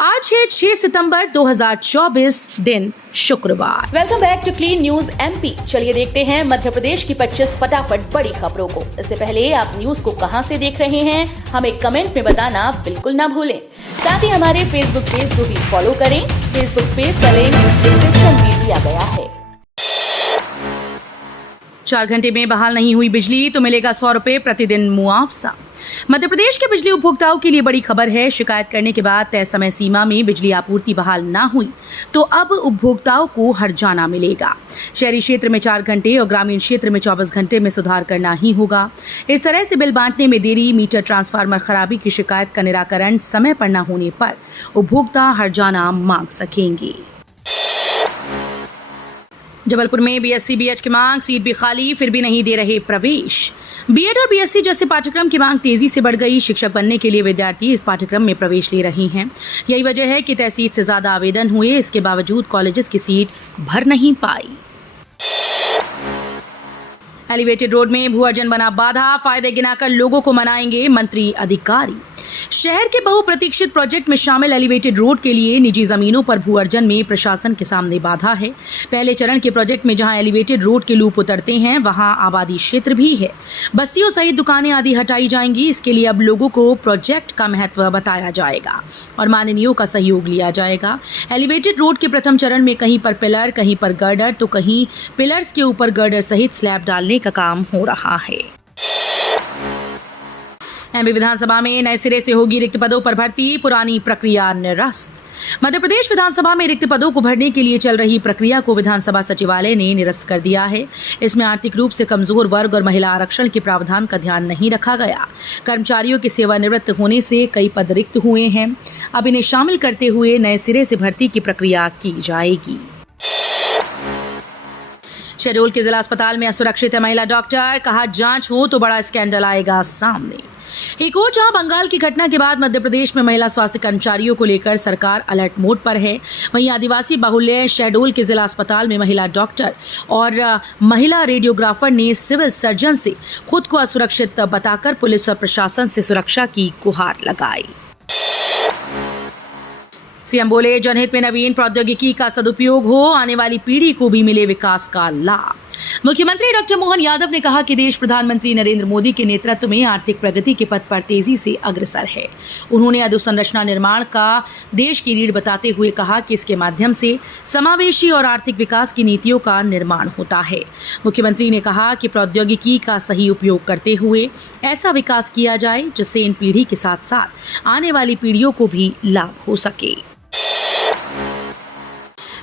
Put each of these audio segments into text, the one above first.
आज है 6 सितंबर 2024 दिन शुक्रवार। Welcome back to clean news MP. चलिए देखते हैं मध्य प्रदेश की 25 फटाफट बड़ी खबरों को। इससे पहले आप न्यूज को कहां से देख रहे हैं हमें कमेंट में बताना बिल्कुल ना भूलें। साथ ही हमारे फेसबुक पेज को भी फॉलो करें। फेसबुक पेज का लिंक डिस्क्रिप्शन में दिया गया है। 4 घंटे में बहाल नहीं हुई बिजली तो मिलेगा 100 रुपए प्रतिदिन मुआवजा। मध्य प्रदेश के बिजली उपभोक्ताओं के लिए बड़ी खबर है। शिकायत करने के बाद तय समय सीमा में बिजली आपूर्ति बहाल ना हुई तो अब उपभोक्ताओं को हर्जाना मिलेगा। शहरी क्षेत्र में 4 घंटे और ग्रामीण क्षेत्र में 24 घंटे में सुधार करना ही होगा। इस तरह से बिल बांटने में देरी, मीटर ट्रांसफार्मर खराबी की शिकायत का निराकरण समय पर न होने पर उपभोक्ता हर्जाना मांग सकेंगे। जबलपुर में बीएससी बीएड की मांग, सीट भी खाली फिर भी नहीं दे रहे प्रवेश। बीएड और बीएससी जैसे पाठ्यक्रम की मांग तेजी से बढ़ गई। शिक्षक बनने के लिए विद्यार्थी इस पाठ्यक्रम में प्रवेश ले रहे हैं। यही वजह है कि तय सीट से ज्यादा आवेदन हुए, इसके बावजूद कॉलेजेस की सीट भर नहीं पाई। एलिवेटेड रोड में भू अर्जन बना बाधा, फायदे गिनाकर लोगों को मनाएंगे मंत्री अधिकारी। शहर के बहुप्रतीक्षित प्रोजेक्ट में शामिल एलिवेटेड रोड के लिए निजी जमीनों पर भू अर्जन में प्रशासन के सामने बाधा है। पहले चरण के प्रोजेक्ट में जहां एलिवेटेड रोड के लूप उतरते हैं वहां आबादी क्षेत्र भी है। बस्तियों सहित दुकानें आदि हटाई जाएंगी। इसके लिए अब लोगों को प्रोजेक्ट का महत्व बताया जाएगा और माननीयों का सहयोग लिया जाएगा। एलिवेटेड रोड के प्रथम चरण में कहीं पर पिलर, कहीं पर गर्डर तो कहीं पिलर्स के ऊपर गर्डर सहित स्लैब डालने का काम हो रहा है। एमपी विधानसभा में नए सिरे से होगी रिक्त पदों पर भर्ती, पुरानी प्रक्रिया निरस्त। मध्य प्रदेश विधानसभा में रिक्त पदों को भरने के लिए चल रही प्रक्रिया को विधानसभा सचिवालय ने निरस्त कर दिया है। इसमें आर्थिक रूप से कमजोर वर्ग और महिला आरक्षण के प्रावधान का ध्यान नहीं रखा गया। कर्मचारियों के सेवानिवृत्त होने से कई पद रिक्त हुए हैं। अब इन्हें शामिल करते हुए नए सिरे से भर्ती की प्रक्रिया की जाएगी। शहडोल के जिला अस्पताल में असुरक्षित है महिला डॉक्टर, कहा जांच हो तो बड़ा स्कैंडल आएगा सामने। एक और जहां बंगाल की घटना के बाद मध्य प्रदेश में महिला स्वास्थ्य कर्मचारियों को लेकर सरकार अलर्ट मोड पर है, वहीं आदिवासी बाहुल्य शहडोल के जिला अस्पताल में महिला डॉक्टर और महिला रेडियोग्राफर ने सिविल सर्जन से खुद को असुरक्षित बताकर पुलिस और प्रशासन से सुरक्षा की गुहार लगाई। सीएम बोले, जनहित में नवीन प्रौद्योगिकी का सदुपयोग हो, आने वाली पीढ़ी को भी मिले विकास का लाभ। मुख्यमंत्री डॉक्टर मोहन यादव ने कहा कि देश प्रधानमंत्री नरेंद्र मोदी के नेतृत्व में आर्थिक प्रगति के पथ पर तेजी से अग्रसर है। उन्होंने अधोसंरचना निर्माण का देश की रीढ़ बताते हुए कहा कि इसके माध्यम से समावेशी और आर्थिक विकास की नीतियों का निर्माण होता है। मुख्यमंत्री ने कहा कि प्रौद्योगिकी का सही उपयोग करते हुए ऐसा विकास किया जाए जिससे इन पीढ़ी के साथ साथ आने वाली पीढ़ियों को भी लाभ हो सके।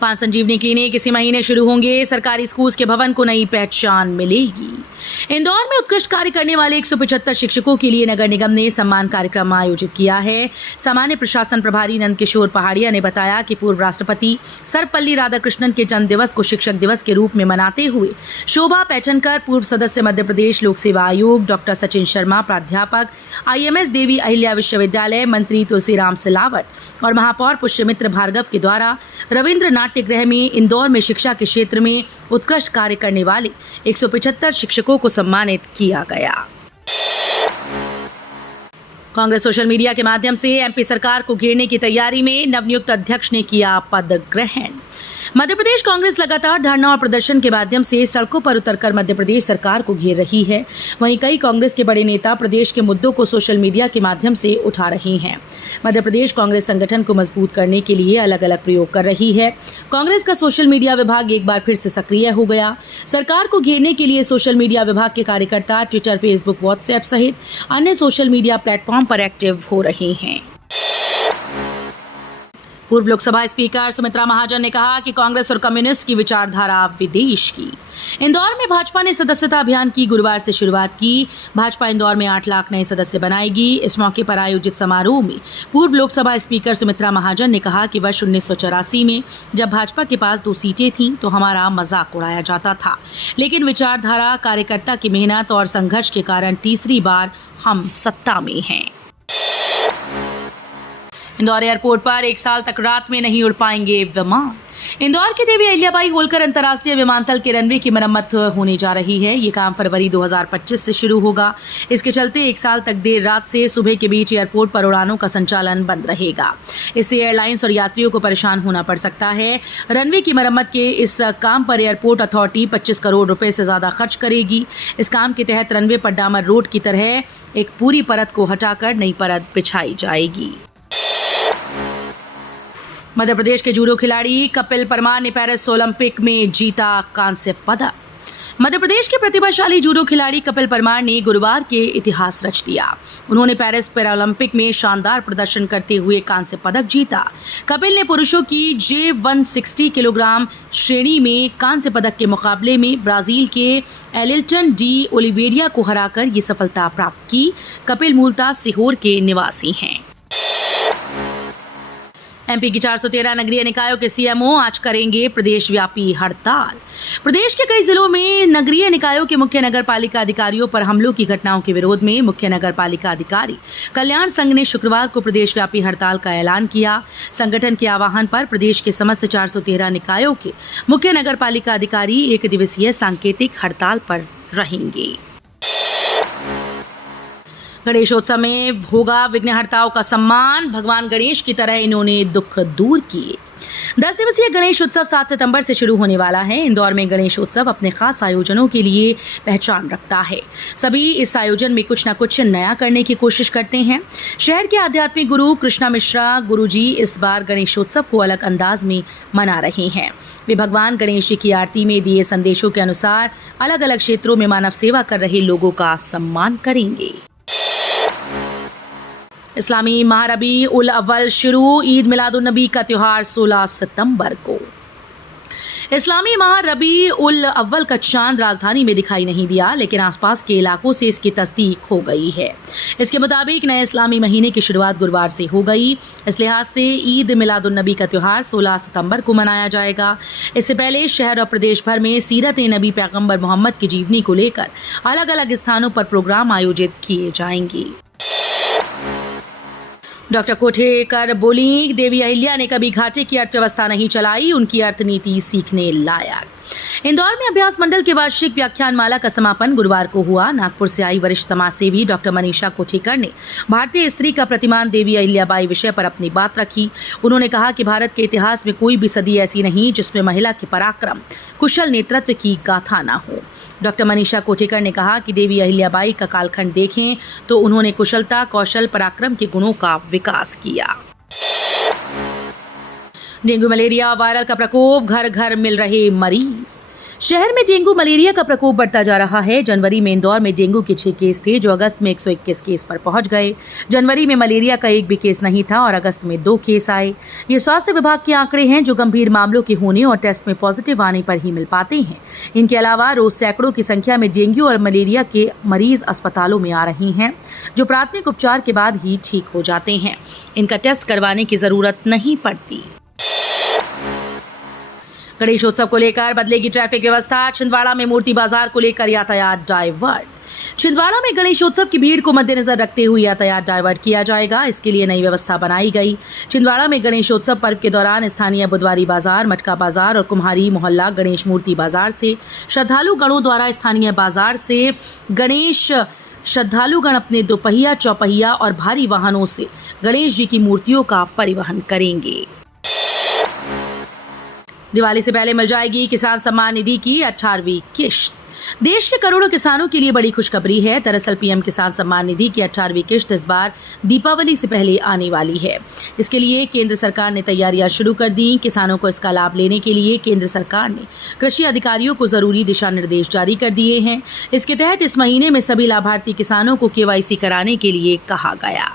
5 संजीवनी क्लिनिक इसी महीने शुरू होंगे। सरकारी स्कूल के भवन को नई पहचान मिलेगी। इंदौर में उत्कृष्ट कार्य करने वाले 175 शिक्षकों के लिए नगर निगम ने सम्मान कार्यक्रम आयोजित किया है। सामान्य प्रशासन प्रभारी नंदकिशोर पहाड़िया ने बताया कि पूर्व राष्ट्रपति सर्वपल्ली राधाकृष्णन के जन्म दिवस को शिक्षक दिवस के रूप में मनाते हुए शोभा पैठनकर, पूर्व सदस्य मध्य प्रदेश लोक सेवा आयोग, डॉक्टर सचिन शर्मा, प्राध्यापक IMS देवी अहिल्या विश्वविद्यालय, मंत्री तुलसीराम सिलावट और महापौर पुष्यमित्र भार्गव के द्वारा रविंद्र नाट्यगृह में इंदौर में शिक्षा के क्षेत्र में उत्कृष्ट कार्य करने वाले 175 शिक्षकों को सम्मानित किया गया। कांग्रेस सोशल मीडिया के माध्यम से एमपी सरकार को घेरने की तैयारी में, नवनियुक्त अध्यक्ष ने किया पद ग्रहण। मध्य प्रदेश कांग्रेस लगातार धरना और प्रदर्शन के माध्यम से सड़कों पर उतरकर मध्य प्रदेश सरकार को घेर रही है। वहीं कई कांग्रेस के बड़े नेता प्रदेश के मुद्दों को सोशल मीडिया के माध्यम से उठा रहे हैं। मध्य प्रदेश कांग्रेस संगठन को मजबूत करने के लिए अलग अलग प्रयोग कर रही है। कांग्रेस का सोशल मीडिया विभाग एक बार फिर से सक्रिय हो गया। सरकार को घेरने के लिए सोशल मीडिया विभाग के कार्यकर्ता ट्विटर, फेसबुक, व्हाट्सएप सहित अन्य सोशल मीडिया प्लेटफॉर्म पर एक्टिव हो रहे हैं। पूर्व लोकसभा स्पीकर सुमित्रा महाजन ने कहा कि कांग्रेस और कम्युनिस्ट की विचारधारा विदेश की। इंदौर में भाजपा ने सदस्यता अभियान की गुरुवार से शुरुआत की। भाजपा इंदौर में 8 लाख नए सदस्य बनाएगी। इस मौके पर आयोजित समारोह में पूर्व लोकसभा स्पीकर सुमित्रा महाजन ने कहा कि वर्ष 1984 में जब भाजपा के पास 2 सीटें थीं तो हमारा मजाक उड़ाया जाता था, लेकिन विचारधारा, कार्यकर्ता की मेहनत और संघर्ष के कारण तीसरी बार हम सत्ता में हैं। इंदौर एयरपोर्ट पर 1 साल तक रात में नहीं उड़ पाएंगे विमान। इंदौर के देवी अहिल्याबाई होलकर अंतर्राष्ट्रीय विमानतल के रनवे की मरम्मत होने जा रही है। ये काम फरवरी 2025 से शुरू होगा। इसके चलते 1 साल तक देर रात से सुबह के बीच एयरपोर्ट पर उड़ानों का संचालन बंद रहेगा। इससे एयरलाइंस और यात्रियों को परेशान होना पड़ सकता है। रनवे की मरम्मत के इस काम पर एयरपोर्ट अथॉरिटी 25 करोड़ रुपए से ज्यादा खर्च करेगी। इस काम के तहत रनवे पर डामर रोड की तरह एक पूरी परत को हटाकर नई परत बिछाई जाएगी। मध्य प्रदेश के जूडो खिलाड़ी कपिल परमार ने पेरिस ओलंपिक में जीता कांस्य पदक। मध्य प्रदेश के प्रतिभाशाली जूडो खिलाड़ी कपिल परमार ने गुरुवार के इतिहास रच दिया। उन्होंने पेरिस पैरालंपिक में शानदार प्रदर्शन करते हुए कांस्य पदक जीता। कपिल ने पुरुषों की J160 किलोग्राम श्रेणी में कांस्य पदक के मुकाबले में ब्राजील के एलिल्टन डी ओलिवेरिया को हराकर ये सफलता प्राप्त की। कपिल मूलतः सीहोर के निवासी हैं। एमपी की 413 नगरीय निकायों के सीएमओ आज करेंगे प्रदेश व्यापी हड़ताल। प्रदेश के कई जिलों में नगरीय निकायों के मुख्य नगर पालिका अधिकारियों पर हमलों की घटनाओं के विरोध में मुख्य नगर पालिका अधिकारी कल्याण संघ ने शुक्रवार को प्रदेश व्यापी हड़ताल का ऐलान किया। संगठन के आह्वान पर प्रदेश के समस्त 413 निकायों के मुख्य नगर पालिका अधिकारी 1 दिवसीय सांकेतिक हड़ताल पर रहेंगे। गणेशोत्सव में होगा विघ्नहर्ताओं का सम्मान। भगवान गणेश की तरह इन्होंने दुख दूर किए। 10 दिवसीय गणेश उत्सव 7 सितंबर से शुरू होने वाला है। इंदौर में गणेश उत्सव अपने खास आयोजनों के लिए पहचान रखता है। सभी इस आयोजन में कुछ न कुछ नया करने की कोशिश करते हैं। शहर के आध्यात्मिक गुरु कृष्णा मिश्रा गुरुजी इस बार गणेशोत्सव को अलग अंदाज में मना रहे हैं। वे भगवान गणेश जी की आरती में दिए संदेशों के अनुसार अलग अलग क्षेत्रों में मानव सेवा कर रहे लोगों का सम्मान करेंगे। इस्लामी माह रबी उल अव्वल शुरू। ईद मिलादुन नबी का त्योहार 16 सितंबर को। इस्लामी माह रबी उल अव्वल का चांद राजधानी में दिखाई नहीं दिया, लेकिन आसपास के इलाकों से इसकी तस्दीक हो गई है। इसके मुताबिक नए इस्लामी महीने की शुरुआत गुरुवार से हो गई। इस लिहाज से ईद मिलादुन नबी का त्योहार 16 सितंबर को मनाया जाएगा। इससे पहले शहर और प्रदेश भर में सीरत नबी पैगंबर मोहम्मद की जीवनी को लेकर अलग अलग स्थानों पर प्रोग्राम आयोजित किए जाएंगे। डॉक्टर कोठेकर बोली, देवी अहिल्या ने कभी घाटे की अर्थव्यवस्था नहीं चलाई, उनकी अर्थनीति सीखने लायक। इंदौर में अभ्यास मंडल के वार्षिक व्याख्यानमाला का समापन गुरुवार को हुआ। नागपुर से आई वरिष्ठ समाजसेवी डॉक्टर मनीषा कोठेकर ने भारतीय स्त्री का प्रतिमान देवी अहिल्याबाई विषय पर अपनी बात रखी। उन्होंने कहा कि भारत के इतिहास में कोई भी सदी ऐसी नहीं जिसमें महिला के पराक्रम, कुशल नेतृत्व की गाथा न हो। डॉक्टर मनीषा कोठेकर ने कहा कि देवी अहिल्याबाई का कालखंड देखें तो उन्होंने कुशलता, कौशल, पराक्रम के गुणों का विकास किया। डेंगू मलेरिया वायरल का प्रकोप, घर घर मिल रहे मरीज। शहर में डेंगू मलेरिया का प्रकोप बढ़ता जा रहा है। जनवरी में इंदौर में डेंगू के 6 केस थे, जो अगस्त में 121 केस पर पहुंच गए। जनवरी में मलेरिया का एक भी केस नहीं था और अगस्त में 2 केस आए। ये स्वास्थ्य विभाग के आंकड़े हैं, जो गंभीर मामलों के होने और टेस्ट में पॉजिटिव आने पर ही मिल पाते हैं। इनके अलावा रोज सैकड़ों की संख्या में डेंगू और मलेरिया के मरीज अस्पतालों में आ रही हैं, जो प्राथमिक उपचार के बाद ही ठीक हो जाते हैं। इनका टेस्ट करवाने की जरूरत नहीं पड़ती। गणेशोत्सव को लेकर बदलेगी ट्रैफिक व्यवस्था। छिंदवाड़ा में मूर्ति बाजार को लेकर यातायात डाइवर्ट। छिंदवाड़ा में गणेशोत्सव की भीड़ को मद्देनजर रखते हुए यातायात डाइवर्ट किया जाएगा। इसके लिए नई व्यवस्था बनाई गई। छिंदवाड़ा में गणेशोत्सव पर्व के दौरान स्थानीय बुधवारी बाजार, मटका बाजार और कुम्हारी मोहल्ला गणेश मूर्ति बाजार से श्रद्धालु गणों द्वारा स्थानीय बाजार से गणेश श्रद्धालुगण अपने दोपहिया, चौपहिया और भारी वाहनों से गणेश जी की मूर्तियों का परिवहन करेंगे। दिवाली से पहले मिल जाएगी किसान सम्मान निधि की 18वीं किश्त। देश के करोड़ों किसानों के लिए बड़ी खुशखबरी है। दरअसल पीएम किसान सम्मान निधि की 18वीं किश्त इस बार दीपावली से पहले आने वाली है। इसके लिए केंद्र सरकार ने तैयारियां शुरू कर दी। किसानों को इसका लाभ लेने के लिए केंद्र सरकार ने कृषि अधिकारियों को जरूरी दिशा निर्देश जारी कर दिए हैं। इसके तहत इस महीने में सभी लाभार्थी किसानों को KYC कराने के लिए कहा गया।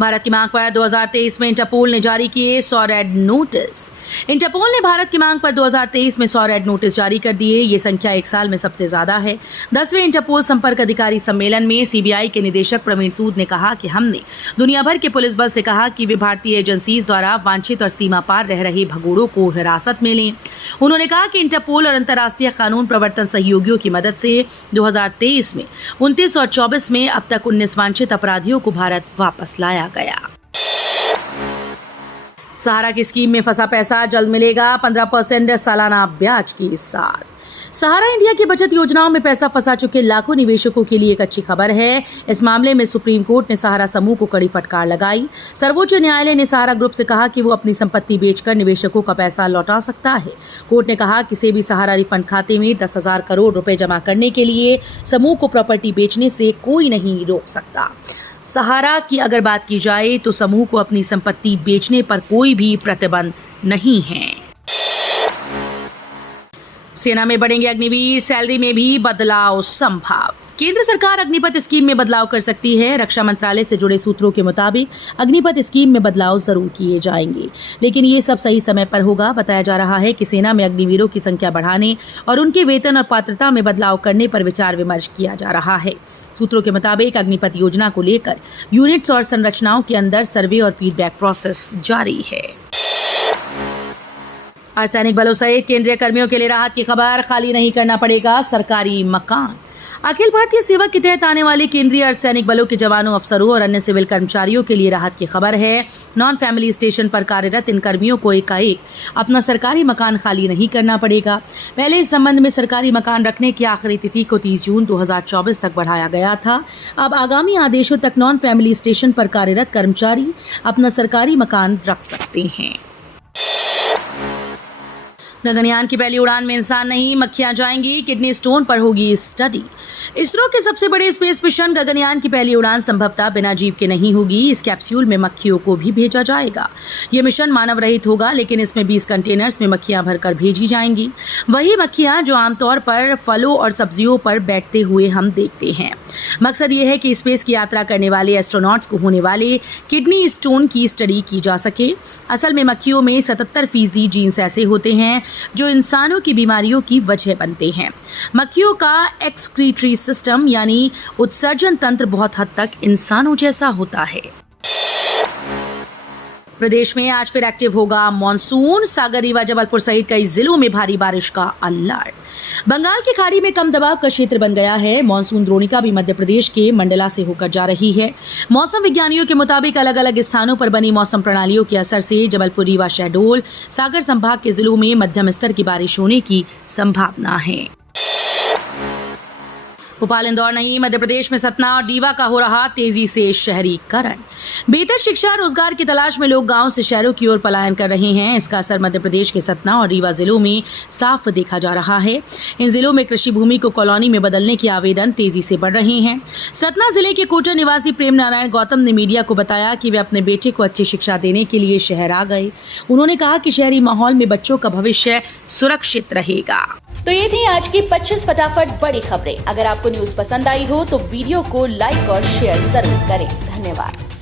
भारत की मांग पर 2023 में इंटरपोल ने जारी किए 100 रेड नोटिस। इंटरपोल ने भारत की मांग पर 2023 में 100 रेड नोटिस जारी कर दिए। ये संख्या एक साल में सबसे ज्यादा है। 10वें इंटरपोल संपर्क अधिकारी सम्मेलन में सीबीआई के निदेशक प्रवीण सूद ने कहा कि हमने दुनिया भर के पुलिस बल से कहा कि वे भारतीय एजेंसीज द्वारा वांछित और सीमा पार रह रहे भगोड़ों को हिरासत में लें। उन्होंने कहा कि इंटरपोल और अंतर्राष्ट्रीय कानून प्रवर्तन सहयोगियों की मदद से 2023 में 29 और 24 में अब तक 19 वांछित अपराधियों को भारत वापस लाया गया। सहारा की स्कीम में फंसा पैसा जल्द मिलेगा, 15% सालाना ब्याज के साथ। सहारा इंडिया की बचत योजनाओं में पैसा फंसा चुके लाखों निवेशकों के लिए एक अच्छी खबर है। इस मामले में सुप्रीम कोर्ट ने सहारा समूह को कड़ी फटकार लगाई। सर्वोच्च न्यायालय ने सहारा ग्रुप से कहा कि वो अपनी संपत्ति बेचकर निवेशकों का पैसा लौटा सकता है। कोर्ट ने कहा किसी भी सहारा रिफंड खाते में 10,000 करोड़ रुपए जमा करने के लिए समूह को प्रॉपर्टी बेचने से कोई नहीं रोक सकता। सहारा की अगर बात की जाए तो समूह को अपनी संपत्ति बेचने पर कोई भी प्रतिबंध नहीं है। सेना में बढ़ेंगे अग्निवीर, सैलरी में भी बदलाव संभव। केंद्र सरकार अग्निपथ स्कीम में बदलाव कर सकती है। रक्षा मंत्रालय से जुड़े सूत्रों के मुताबिक अग्निपथ स्कीम में बदलाव जरूर किए जाएंगे, लेकिन ये सब सही समय पर होगा। बताया जा रहा है कि सेना में अग्निवीरों की संख्या बढ़ाने और उनके वेतन और पात्रता में बदलाव करने पर विचार विमर्श किया जा रहा है। सूत्रों के मुताबिक अग्निपथ योजना को लेकर यूनिट्स और संरचनाओं के अंदर सर्वे और फीडबैक प्रोसेस जारी है। अर्धसैनिक बलों सहित केंद्रीय कर्मियों के लिए राहत की खबर, खाली नहीं करना पड़ेगा सरकारी मकान। अखिल भारतीय सेवा के तहत आने वाले केंद्रीय अर्धसैनिक बलों के जवानों, अफसरों और अन्य सिविल कर्मचारियों के लिए राहत की खबर है। नॉन फैमिली स्टेशन पर कार्यरत इन कर्मियों को एकाएक अपना सरकारी मकान खाली नहीं करना पड़ेगा। पहले इस संबंध में सरकारी मकान रखने की आखिरी तिथि को 30 जून 2024 तक बढ़ाया गया था। अब आगामी आदेशों तक नॉन फैमिली स्टेशन पर कार्यरत कर्मचारी अपना सरकारी मकान रख सकते हैं। गगनयान की पहली उड़ान में इंसान नहीं, मक्खियां जाएंगी, किडनी स्टोन पर होगी स्टडी। इसरो के सबसे बड़े स्पेस मिशन गगनयान की पहली उड़ान संभवतः बिना जीव के नहीं होगी। इस कैप्सूल में मक्खियों को भी भेजा जाएगा। ये मिशन मानव रहित होगा, लेकिन इसमें 20 कंटेनर्स में मक्खियां भरकर भेजी जाएंगी। वही मक्खियां जो आमतौर पर फलों और सब्जियों पर बैठते हुए हम देखते हैं। मकसद ये है कि स्पेस की यात्रा करने वाले एस्ट्रोनॉट्स को होने वाले किडनी स्टोन की स्टडी की जा सके। असल में मक्खियों में 77% जीन्स ऐसे होते हैं जो इंसानों की बीमारियों की वजह बनते हैं। मक्खियों का एक्सक्रीटरी सिस्टम यानी उत्सर्जन तंत्र बहुत हद तक इंसानों जैसा होता है। प्रदेश में आज फिर एक्टिव होगा मॉनसून। सागर, रीवा, जबलपुर सहित कई जिलों में भारी बारिश का अलर्ट। बंगाल की खाड़ी में कम दबाव का क्षेत्र बन गया है। मॉनसून द्रोणिका भी मध्य प्रदेश के मंडला से होकर जा रही है। मौसम विज्ञानियों के मुताबिक अलग अलग स्थानों पर बनी मौसम प्रणालियों के असर से जबलपुर, रीवा, शहडोल, सागर संभाग के जिलों में मध्यम स्तर की बारिश होने की संभावना है। भोपाल, इंदौर नहीं, मध्य प्रदेश में सतना और रीवा का हो रहा तेजी से शहरीकरण। बेहतर शिक्षा और रोजगार की तलाश में लोग गांव से शहरों की ओर पलायन कर रहे हैं। इसका असर मध्य प्रदेश के सतना और रीवा जिलों में साफ देखा जा रहा है। इन जिलों में कृषि भूमि को कॉलोनी में बदलने के आवेदन तेजी से बढ़ रहे हैं। सतना जिले के कोटा निवासी प्रेम नारायण गौतम ने मीडिया को बताया कि वे अपने बेटे को अच्छी शिक्षा देने के लिए शहर आ गए। उन्होंने कहा कि शहरी माहौल में बच्चों का भविष्य सुरक्षित रहेगा। तो ये थी आज की 25 फटाफट बड़ी खबरें। अगर आपको न्यूज पसंद आई हो तो वीडियो को लाइक और शेयर जरूर करें। धन्यवाद।